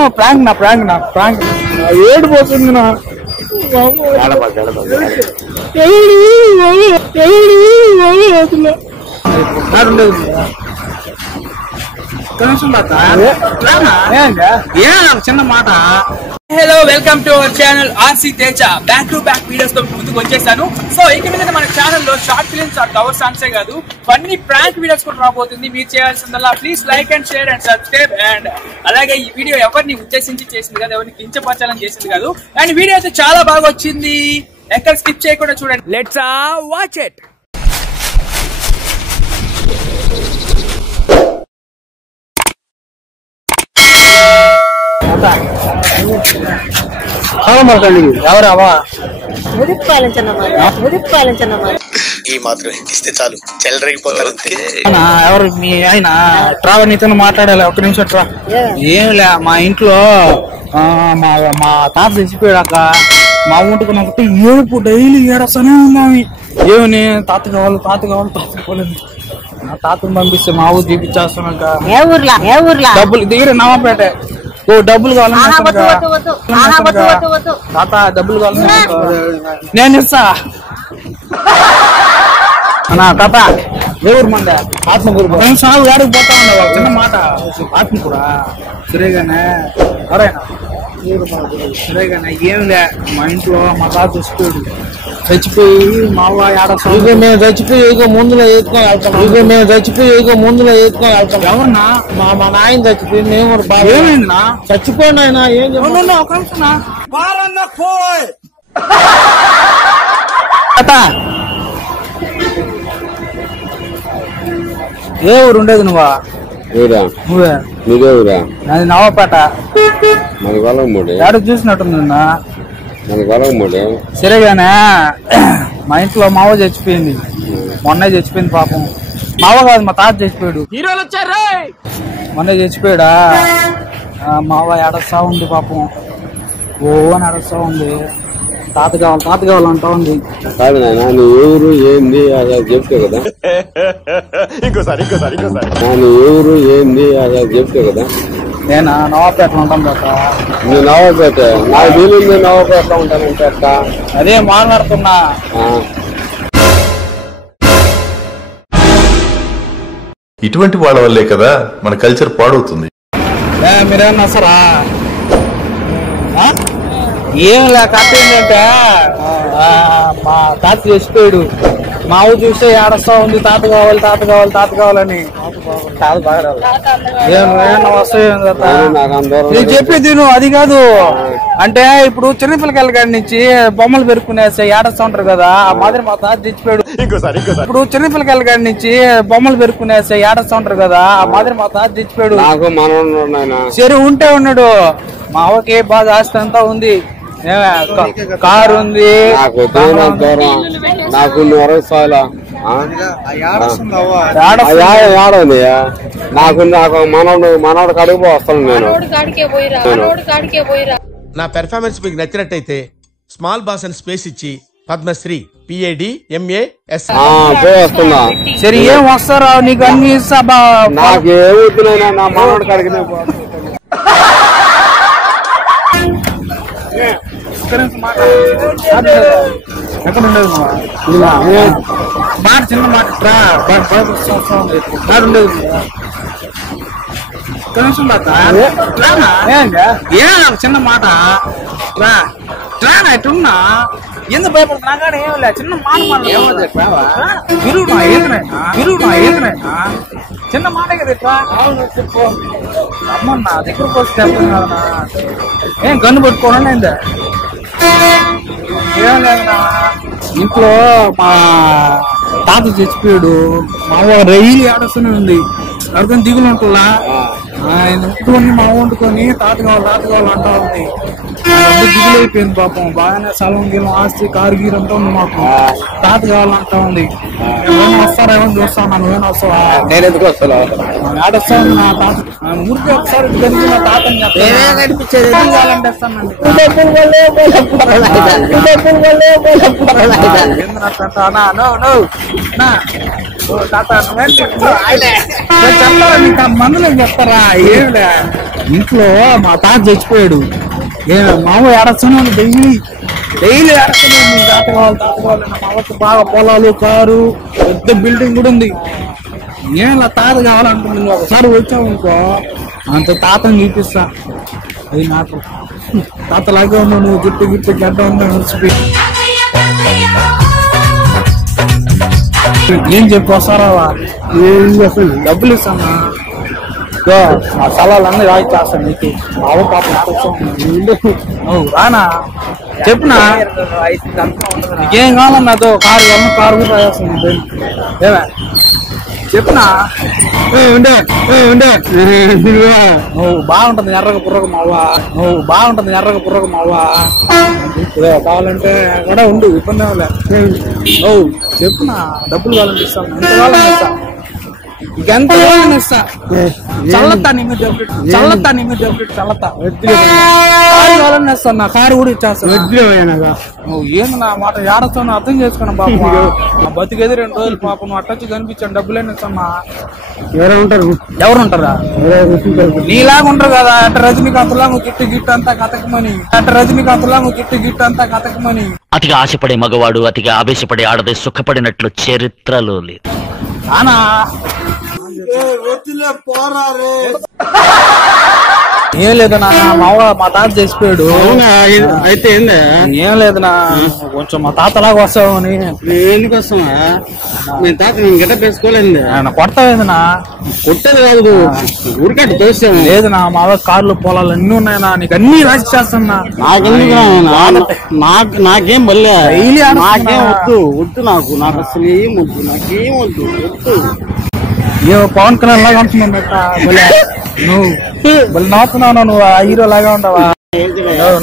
No prank ఏడు పోతుంది నా చిన్న మాట. Hello, welcome to our channel RC Teja. Back to back videos తో ముందుకు వచ్చేసాను. సో ఇక మీద మన ఛానల్లో షార్ట్ ఫిల్మ్స్ ఆర్ కవర్ సాంగ్సే కాదు, ఫన్నీ ప్రాంక్ వీడియోస్ కూడా రాబోతుంది. మీరు చేయాల్సిందల్లా please like and share and subscribe. And అలాగే ఈ వీడియో ఎవరిని ఉద్దేశించి చేసింది కాదు, ఎవరిని కించపరచాలని చేసింది కాదు. అండ్ వీడియో అయితే చాలా బాగా వచ్చింది, ఎక్కడ స్కిప్ చేయకుండా చూడండి. Let's watch it. ఎవరావా ఈ మాత్రం ఇస్తే చాలు, చెల్లరగిపోతారు. ఎవరు మీ ఆయన? ట్రావెల్ నీతో మాట్లాడాలి, ఒక్క నిమిషం ట్రా. ఏమిలే, మా ఇంట్లో మా తాత చచ్చిపోయాక మా ఊంటుకున్న ఒకటి ఏడుపు, డైలీ ఏడొస్తానే ఉన్నామి. ఏమని తాత కావాలి. నా తాతను పంపిస్తే మా ఊరు చూపించేస్తున్నాక డబ్బులు దగ్గర నవాపేట. ఓ డబ్బులు కావాలన్నా తాత, డబ్బులు కావాలన్నా నేను ఇస్తా అన్నా. తాత ఎవరు మంద ఆత్మకూరు సాగు గాడికి పోతా ఉండవు. చిన్న మాట, ఆత్మకూరా సరేగానే ఎవరైనా సరేగానే. ఏమిలే, మా ఇంట్లో మా తాత చచ్చిపోయి మా అవ్వ ఏడో మేము చచ్చిపోయి ముందులో ఎత్తుకొని వెళ్తాం. ఎవరన్నా? మా నాయన చచ్చిపోయి మేము బాగా ఏమైందినా? చచ్చిపోండి ఆయన. ఏం ఏ ఊరు ఉండేది నువ్వా? నువ్వే? నీదే ఊరా? నాది నవాపేట. మన గొలవమూడి ఏడు చూసినట్టుంది. మన గొలవమూడి సరేగానే. మా ఇంట్లో మావ చచ్చిపోయింది, మొన్న చచ్చిపోయింది పాపం. మావ కాదు, మా తాత చచ్చిపోయాడు. హీరోలు వచ్చారు, మొన్న చచ్చిపోయాడా. మావ ఏడస్తా ఉంది పాపం, ఓ అని ఏడస్తా ఉంది. తాత కావాలంటా ఉంది. కాదు నాయన, నీ ఊరు ఏంది అలా చెప్తే కదా. ఇంకోసారి నీ ఊరు ఏంది అలా చెప్తే కదా. నేను నవాపేటలో ఉంటాను కదా. నువ్వు నవాపేట? నాకు వీలుంది నవాపేటలో ఉంటానంటే అక్క. అదే మాట్లాడుతున్నా. ఇటువంటి వాళ్ళ వల్లే కదా మన కల్చర్ పాడవుతుంది. మీరేమన్నా వస్తారా? ఏం లేక ఏంటంటే మా తాత చచ్చిపోయాడు. మా ఊరు చూస్తే ఏడస్తా ఉంది, తాత కావాలని. తాత బాగా వస్తాయి చెప్పేది నువ్వు. అది కాదు అంటే, ఇప్పుడు చిన్నపిల్లకాయల కాడి నుంచి బొమ్మలు పెరుక్కునేస్తే ఏడస్తా ఉంటారు కదా, ఆ మాదిరి మా తాత చచ్చిపోయాడు. ఇప్పుడు చిన్నపిల్లకాయల కాడి నుంచి బొమ్మలు పెరుక్కునేస్తే ఏడస్తా ఉంటారు కదా, ఆ మాదిరి మా తాత చచ్చిపోయాడు. సరే ఉంటే ఉన్నాడు. మా అవ్వకి బాగా ఆస్తి అంతా ఉంది, కారు ఉంది. నాకు నాకు మనోడు కడుగు వస్తాను నేను. నా పెర్ఫార్మెన్స్ మీకు నచ్చినట్టయితే స్మాల్ బాస్ అని స్పేస్ ఇచ్చి పద్మశ్రీ PADMAS వస్తున్నా. సరే ఏం వస్తారా? నీకు అన్ని ఇస్తా. నాకు ఏమవుతున్నాయినా, నా మనోడు కడిగిన ఎక్కడ ఉండేది మాట, చిన్న మాట ఉండేది. చిన్న మాట ఎట్టున్నా, ఎందుకు భయపడుతున్నా? కానీ ఏం లే, చిన్న మాట ఏదైనా చిన్న మాట కదా. అమ్మన్నా దగ్గరకు వస్తే ఏం గన్ను పట్టుకోవడం ఏందా? ఏం లేదన్నా, ఇంట్లో మా తాత చచ్చిపోయాడు. మా అవ్వ రైలు ఆడస్తూనే ఉంది, అర్థం దిగులు ఉంటుందా. ఆయన వండుకొని మా వండుకొని తాత కావాలంటా ఉంది. దిగులు అయిపోయింది పాపం. బాగానే స్థలం గీలం ఆస్తి కారు గీరు అంతా ఉంది మాకు. తాత కావాలంటా ఉంది. వస్తారా ఏమని చూస్తాను. నువ్వేనా వస్తావా? నేను ఎందుకు వస్తాను? ఆడొస్తాను. నా తాత ఊరికి ఒకసారి జరిగిన తాతని కనిపించేది కావాలంటే వస్తానండి. మందులు చెప్తారా ఏమిలే ఇంట్లో మా తాత చచ్చిపోయాడు మామ ఏడస్తాను డైలీ ఏడస్తాను తాత కావాలి మా మామకి బాగా పొలాలు కారు పెద్ద బిల్డింగ్ కూడా ఉంది ఏం తాత కావాలంటుంది నువ్వు ఒకసారి వచ్చావు ఇంకో అంత తాతని చూపిస్తా అది నాకు తాతలాగే ఉన్నావు నువ్వు జుట్టు గిట్టు గడ్డ ఉన్నా మురిసిపోయి ఏం చెప్పు వస్తారా ఏం చేస్తాను డబ్బులు ఇస్తానా ఆ స్థలాలన్నీ రాయిచ్చేస్తాను నీకు మావ పాపం రానా చెప్పునా ఏం కావాలన్నా అదో కారు కూడా రాయేస్తాను ఏమే చెప్పునా బాగుంటుంది ఎర్రగ పుర్రగ మావా కావాలంటే కూడా ఉండు ఇబ్బంది చెప్పునా డబ్బులు కావాలంటే ఇస్తాను ఎంత కావాలని ఇస్తా ఇంకెంత కావాలని ఇస్తా చల్లతా నీ మీద చల్లతా కావాలని ఇస్తాను నా కారు కూడా ఇచ్చేస్తాను ఏంది నా మాట ఏడస్తాను అర్థం చేసుకున్నా బాబు నా బతికేది 2 రోజులు పాప నువ్వు అట్టొచ్చి కనిపించాను డబ్బులేని ఇస్తామా ఎవరు ఉంటారా నీలాగా ఉంటారు కదా అట్ట రజనీకాంత్ లాగా గిట్టు అంతా కతకమని అతిగా ఆశపడే మగవాడు అతిగా ఆవేశపడే ఆడదే సుఖపడినట్లు చరిత్రలో లేదు ఏం లేదనా మా తాత చచ్చిపోయాడు అయితే ఏం లేదనా కొంచెం మా తాతలాగా వస్తావు అని ఎందుకు వస్తావా మీ తాత గెటప్ వేసుకోలేదు ఆయన కొడతావేందనా కొట్టేది కాదు ఊరికట్టు తోస్తాను లేదనా మా కార్లు పొలాలు అన్ని ఉన్నాయనా నీకు అన్ని రాసి చేస్తానా నాకేం బల్లే నాకేం వద్దు నాకు అసలు ఏం వద్దు ఏమో పవన్ కళ్యాణ్ లాగా ఉంటున్నావు నువ్వు నవ్వుతున్నావు నువ్వు ఆ హీరో లాగా ఉండవా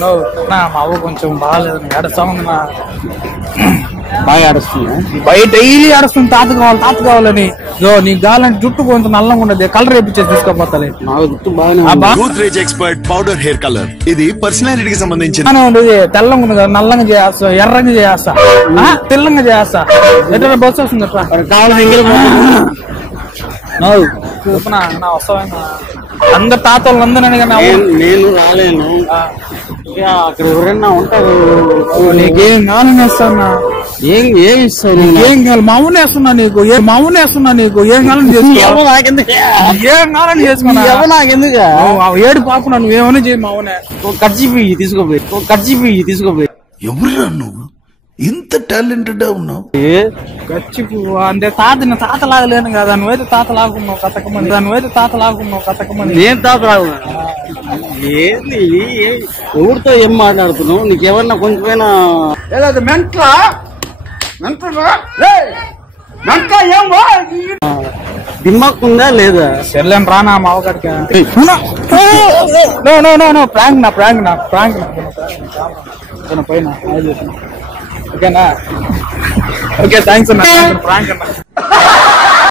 నువ్వు మా అవ్వ కొంచెం బాగాలేదు ఏడుస్తా ఉంది బాగా ఏడుస్తున్నా బయట డైలీ ఏడుస్తుంది తాత కావాలని నీకు కావాలంటే జుట్టు కొంచెం నల్లంగా ఉండదు కలర్ వేపించేసి తీసుకోపోతాలి నాకు జుట్టు బాగా ఎక్స్పర్ట్ పౌడర్ హెయిర్ కలర్ ఇది పర్సనాలిటీకి సంబంధించి తెల్లంగా ఉంది కదా నల్లంగా చేస్తా ఎర్రంగా చేస్తా తెల్లంగా చేస్తా ఎట్లా బస్సు వస్తుంది కావాలని నా వస్తావైనా అందరు తాతలు అందరూ నేను రాలేను అక్కడ ఎవరైనా ఉంటారు నీకేం కావాలని వేస్తానా ఏం ఇస్తావు ఏం కావాలి మామూలు వేస్తున్నా నీకు ఏం కావాలని చేసుకున్నా నాకెందుకు ఏడు పాప నువ్వేమని చేయి మామూనే ఖర్చు తీసుకోపోయి ఎవరురా నువ్వు ఇంత టాలెంటెడ్ ఉన్నావు ఖర్చు అంటే తాత లాగలేను కదా నువ్వైతే తాత లాగున్నావు కతకమని నేను తాత లాగు ఏంది ఎవరితో ఏం మాట్లాడుతున్నావు నీకేమన్నా కొంచెమైనా మెంట్లా దిమ్మకుందా లేదా సర్లేని రానా మావగాడికి ప్రాంక్ పైన ఓకేనా ఓకే థ్యాంక్స్ అన్న ప్రాంక్ అన్న